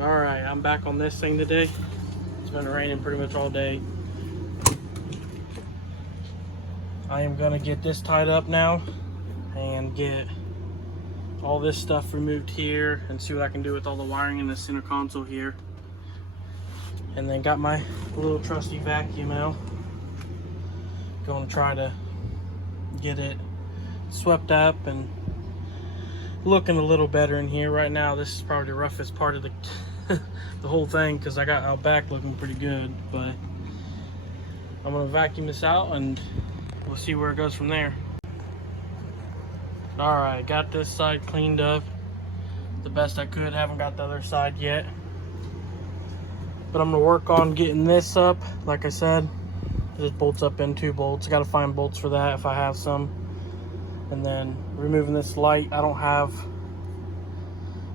Alright, I'm back on this thing today. It's been raining pretty much all day. I am gonna get this tied up now and get all this stuff removed here and see what I can do with all the wiring in the center console here. And then got my little trusty vacuum out. Going to try to get it swept up and looking a little better in here. Right now this is probably the roughest part of the the whole thing because I got out back looking pretty good, but I'm gonna vacuum this out and we'll see where it goes from there. All right, got this side cleaned up the best I could. Haven't got the other side yet, but I'm gonna work on getting this up. Like I said, this bolts up in 2 bolts. I gotta find bolts for that if I have some. And then removing this light. I don't have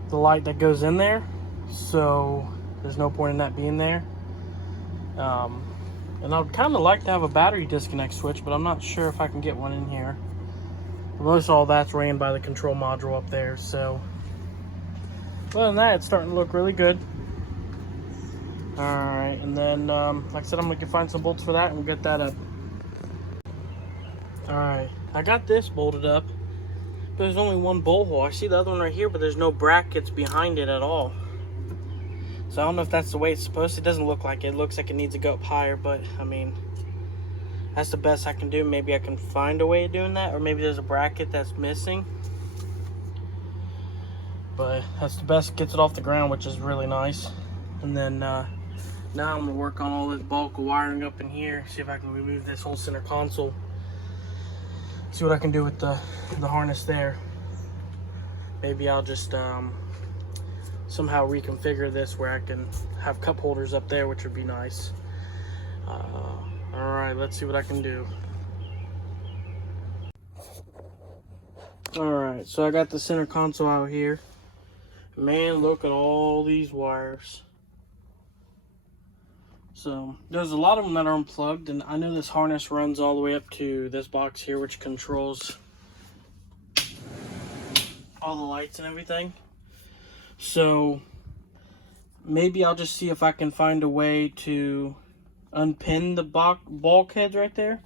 the light that goes in there, so there's no point in that being there. And I'd kind of like to have a battery disconnect switch, but I'm not sure if I can get one in here. Most all that's ran by the control module up there. So other than that, it's starting to look really good. All right, and then like I said, I'm gonna find some bolts for that and we'll get that up. All right, I got this bolted up, but there's only one bolt hole. I see the other one right here, but there's no brackets behind it at all. So I don't know if that's the way it's supposed to. It doesn't look like it. It looks like it needs to go up higher, but I mean, that's the best I can do. Maybe I can find a way of doing that, or maybe there's a bracket that's missing. But that's the best, gets it off the ground, which is really nice. And then now I'm gonna work on all this bulk of wiring up in here, see if I can remove this whole center console. See what I can do with the harness there. Maybe I'll just somehow reconfigure this where I can have cup holders up there, which would be nice. All right, let's see what I can do. All right, so I got the center console out here. Man, look at all these wires. So there's a lot of them that are unplugged, and I know this harness runs all the way up to this box here, which controls all the lights and everything. So maybe I'll just see if I can find a way to unpin the bulkheads right there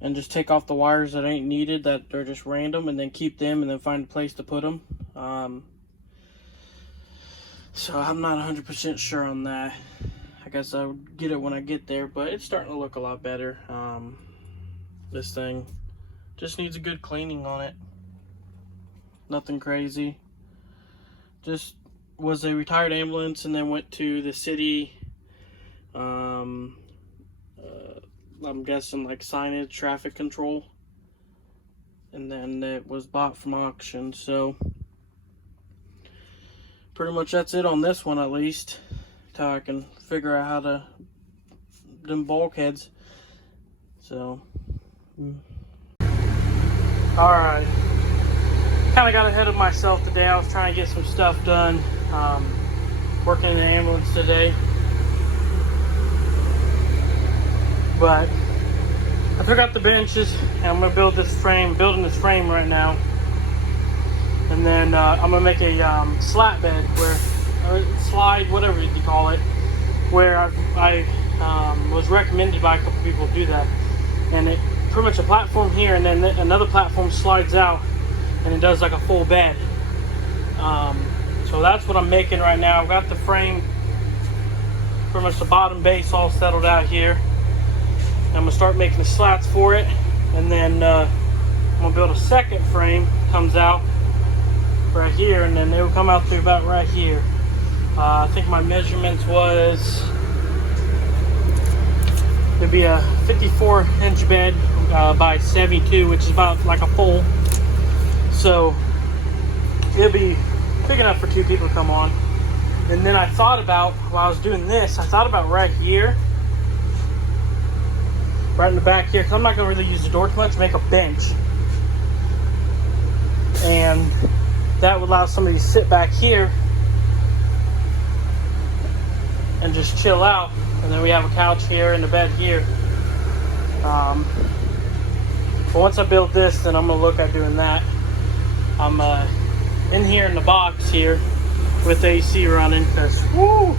and just take off the wires that ain't needed, that are just random, and then keep them and then find a place to put them. So I'm not 100% sure on that. I guess I'll get it when I get there, but it's starting to look a lot better. This thing just needs a good cleaning on it. Nothing crazy. Just was a retired ambulance and then went to the city. I'm guessing like signage, traffic control. And then it was bought from auction. So pretty much that's it on this one, at least. Till I can figure out how to them bulkheads. So alright, kind of got ahead of myself today. I was trying to get some stuff done, working in the ambulance today, but I took out the benches and I'm gonna build this frame, building this frame right now, and then I'm gonna make a slat bed where, or slide, whatever you call it, where I was recommended by a couple people to do that. And it pretty much a platform here, and then another platform slides out and it does like a full bed. So that's what I'm making right now. I've got the frame, pretty much the bottom base all settled out here. I'm gonna start making the slats for it, and then I'm gonna build a second frame, comes out right here, and then it will come out through about right here. I think my measurements was, it'd be a 54-inch bed by 72, which is about like a full. So it'll be big enough for 2 people to come on. And then I thought about, while I was doing this, I thought about right here, right in the back here, because I'm not going to really use the door too much, make a bench. And that would allow somebody to sit back here and just chill out. And then we have a couch here and a bed here. But once I build this, then I'm gonna look at doing that. I'm in here in the box here. with AC running, because whoo,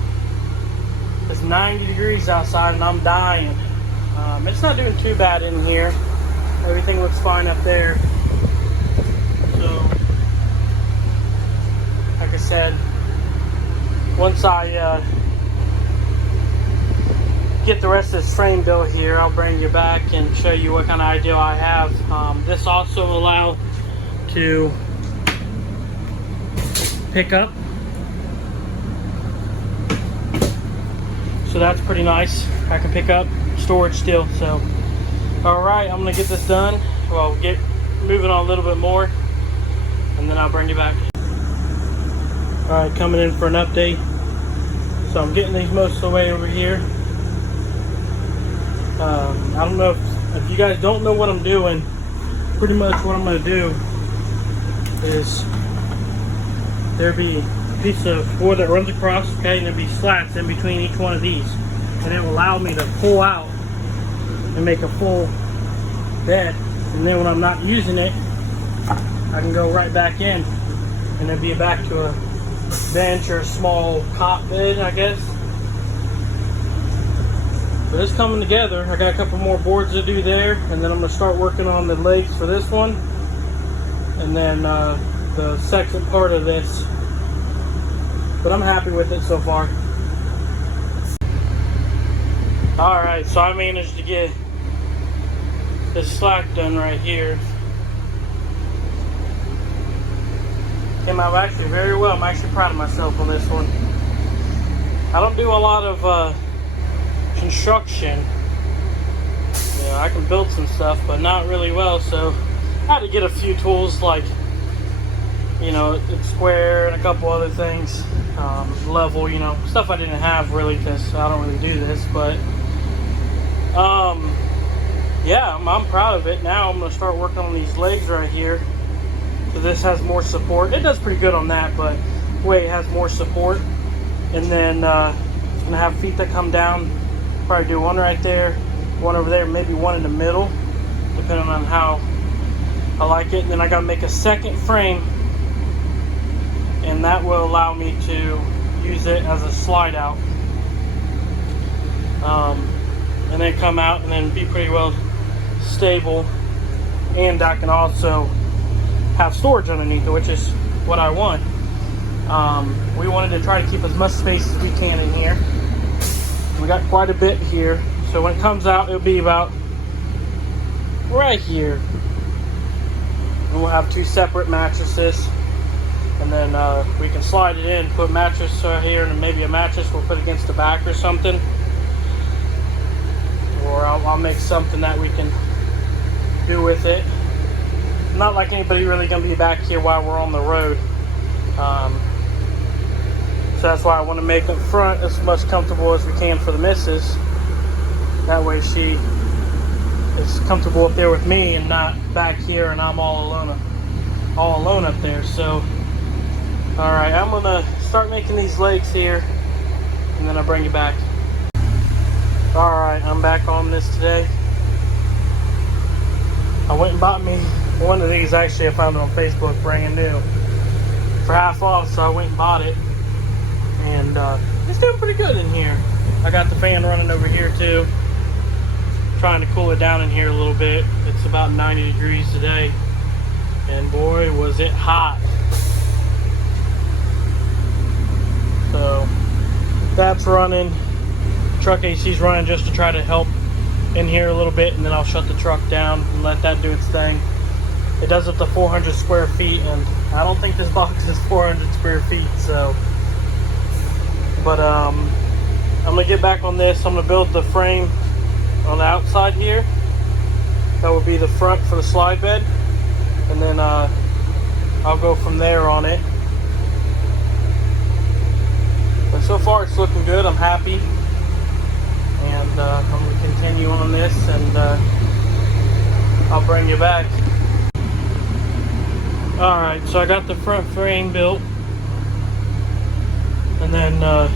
it's 90 degrees outside and I'm dying. It's not doing too bad in here. Everything looks fine up there. So, like I said, once I get the rest of this frame built here, I'll bring you back and show you what kind of idea I have. This also will allow to pick up, so that's pretty nice. I can pick up storage still. So all right, I'm gonna get this done. Well, get moving on a little bit more, and then I'll bring you back. All right, coming in for an update. So I'm getting these most of the way over here. I don't know if you guys don't know what I'm doing. Pretty much what I'm gonna do is there'll be a piece of wood that runs across, okay, and there'll be slats in between each one of these, and it will allow me to pull out and make a full bed. And then when I'm not using it, I can go right back in, and then be back to a bench or a small cot bed, I guess. But it's coming together. I got a couple more boards to do there, and then I'm gonna start working on the legs for this one, and then the second part of this. But I'm happy with it so far. Alright, so I managed to get this slack done right here. Came out actually very well. I'm actually proud of myself on this one. I don't do a lot of construction. You know, I can build some stuff, but not really well, so I had to get a few tools like, you know, square and a couple other things, level, you know, stuff I didn't have really because I don't really do this. But yeah, I'm proud of it. Now I'm gonna start working on these legs right here, so this has more support. It does pretty good on that, but way it has more support. And then it's gonna have feet that come down. Probably do one right there, one over there, maybe one in the middle, depending on how I like it. And then I gotta make a second frame, and that will allow me to use it as a slide out, and then come out and then be pretty well stable. And I can also have storage underneath it, which is what I want. We wanted to try to keep as much space as we can in here. We got quite a bit here, so when it comes out, it'll be about right here. And we'll have two separate mattresses, and then we can slide it in, put a mattress here, and maybe a mattress we'll put against the back or something. Or I'll make something that we can do with it. Not like anybody really gonna be back here while we're on the road. So that's why I want to make up front as much comfortable as we can for the missus. That way she is comfortable up there with me and not back here and I'm all alone up there. So, all right, I'm gonna start making these legs here, and then I'll bring you back. All right, I'm back on this today. I went and bought me one of these. Actually, I found it on Facebook, brand new, for half off. So I went and bought it. And it's doing pretty good in here. I got the fan running over here too, trying to cool it down in here a little bit. It's about 90 degrees today, and boy was it hot. So that's running. Truck AC's running just to try to help in here a little bit, and then I'll shut the truck down and let that do its thing. It does up to 400 square feet, and I don't think this box is 400 square feet, so. But I'm gonna get back on this. I'm gonna build the frame on the outside here. That would be the front for the slide bed, and then I'll go from there on it. But so far it's looking good. I'm happy, and I'm gonna continue on this, and I'll bring you back. All right, so I got the front frame built. And then let's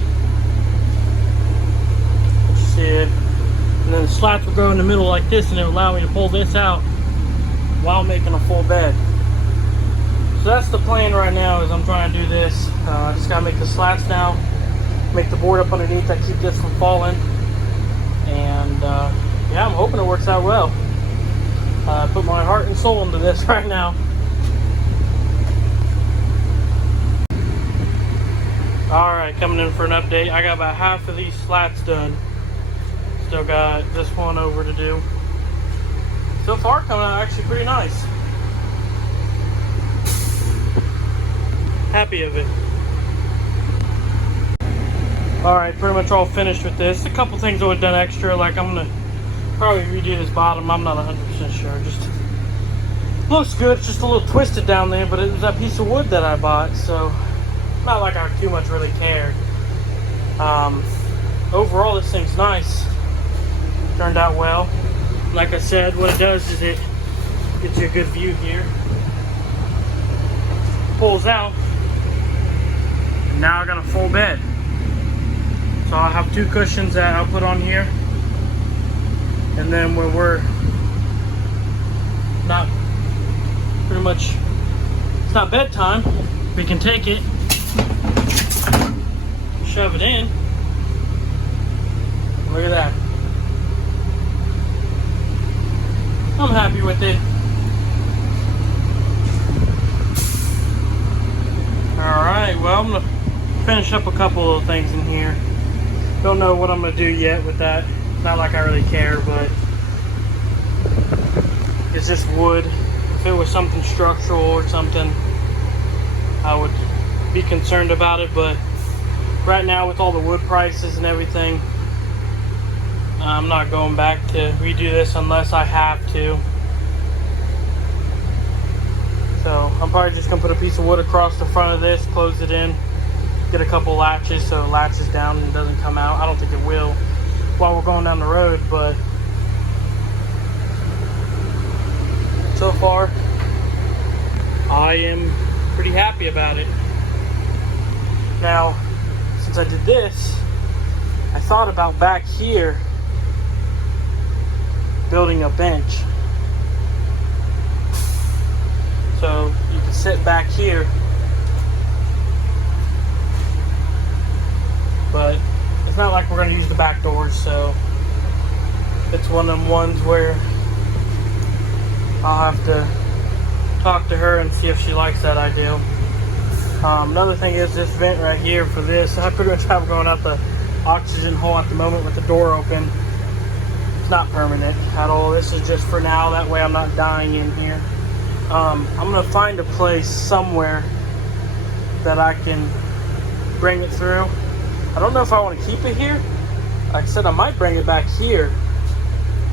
see it. And then the slats will go in the middle like this, and it will allow me to pull this out while making a full bed. So that's the plan right now, is I'm trying to do this. I just gotta make the slats now, make the board up underneath that keep this from falling. And yeah, I'm hoping it works out well. I put my heart and soul into this right now. Alright, coming in for an update. I got about half of these slats done. Still got this one over to do. So far, coming out actually pretty nice. Happy of it. Alright, pretty much all finished with this. A couple things I would have done extra, like I'm gonna probably redo this bottom. I'm not 100% sure. Just looks good. It's just a little twisted down there, but it was that piece of wood that I bought, so not like I too much really cared. Overall, this thing's nice. Turned out well. Like I said, what it does is it gets you a good view here. Pulls out. And now I got a full bed. So I'll have 2 cushions that I'll put on here. And then when we're not pretty much, it's not bedtime, we can take it, shove it in. Look at that. I'm happy with it. Alright, well, I'm gonna finish up a couple of things in here. Don't know what I'm gonna do yet with that. Not like I really care, but it's just wood. If it was something structural or something, I would be concerned about it, but right now with all the wood prices and everything, I'm not going back to redo this unless I have to. So I'm probably just gonna put a piece of wood across the front of this, close it in, get a couple latches so it latches down and doesn't come out. I don't think it will while we're going down the road, but so far I am pretty happy about it. Now, since I did this, I thought about back here building a bench. So you can sit back here, but it's not like we're going to use the back doors, so it's one of them ones where I'll have to talk to her and see if she likes that idea. Another thing is this vent right here for this. I pretty much have going out the oxygen hole at the moment with the door open. It's not permanent at all. This is just for now. That way I'm not dying in here. I'm going to find a place somewhere that I can bring it through. I don't know if I want to keep it here. Like I said, I might bring it back here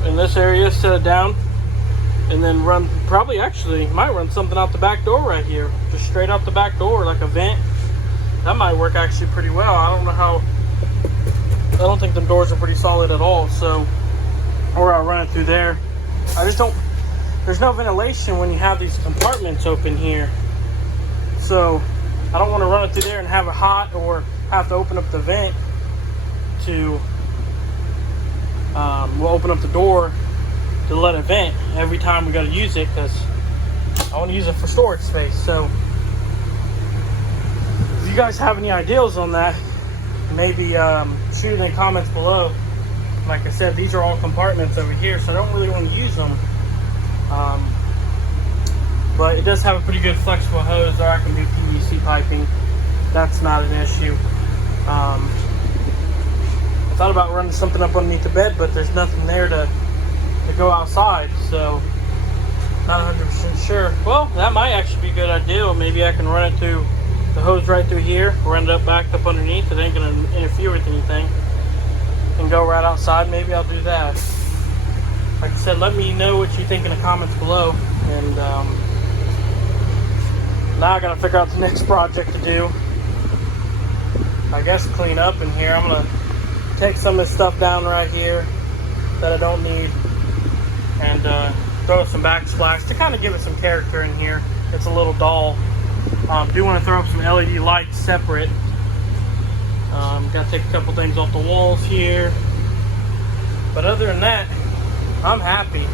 in this area, set it down, and then run, probably actually might run something out the back door right here. Just straight out the back door, like a vent. That might work actually pretty well. I don't know how, I don't think the doors are pretty solid at all, so, or I'll run it through there. I just don't, there's no ventilation when you have these compartments open here. So I don't want to run it through there and have it hot, or have to open up the vent to, we'll open up the door to let it vent every time we got to use it, because I want to use it for storage space. So if you guys have any ideas on that, maybe shoot it in the comments below. Like I said, these are all compartments over here, so I don't really want to use them. But it does have a pretty good flexible hose there. I can do PVC piping. That's not an issue. I thought about running something up underneath the bed, but there's nothing there to go outside, so not 100% sure. Well, that might actually be a good idea. Maybe I can run it through the hose right through here, run it up back up underneath. It ain't gonna interfere with anything, and go right outside. Maybe I'll do that. Like I said, let me know what you think in the comments below. And now I gotta figure out the next project to do. I guess clean up in here. I'm gonna take some of this stuff down right here that I don't need, and throw some backsplash to kind of give it some character in here. It's a little dull. Do want to throw up some LED lights separate. Got to take a couple things off the walls here, but other than that, I'm happy.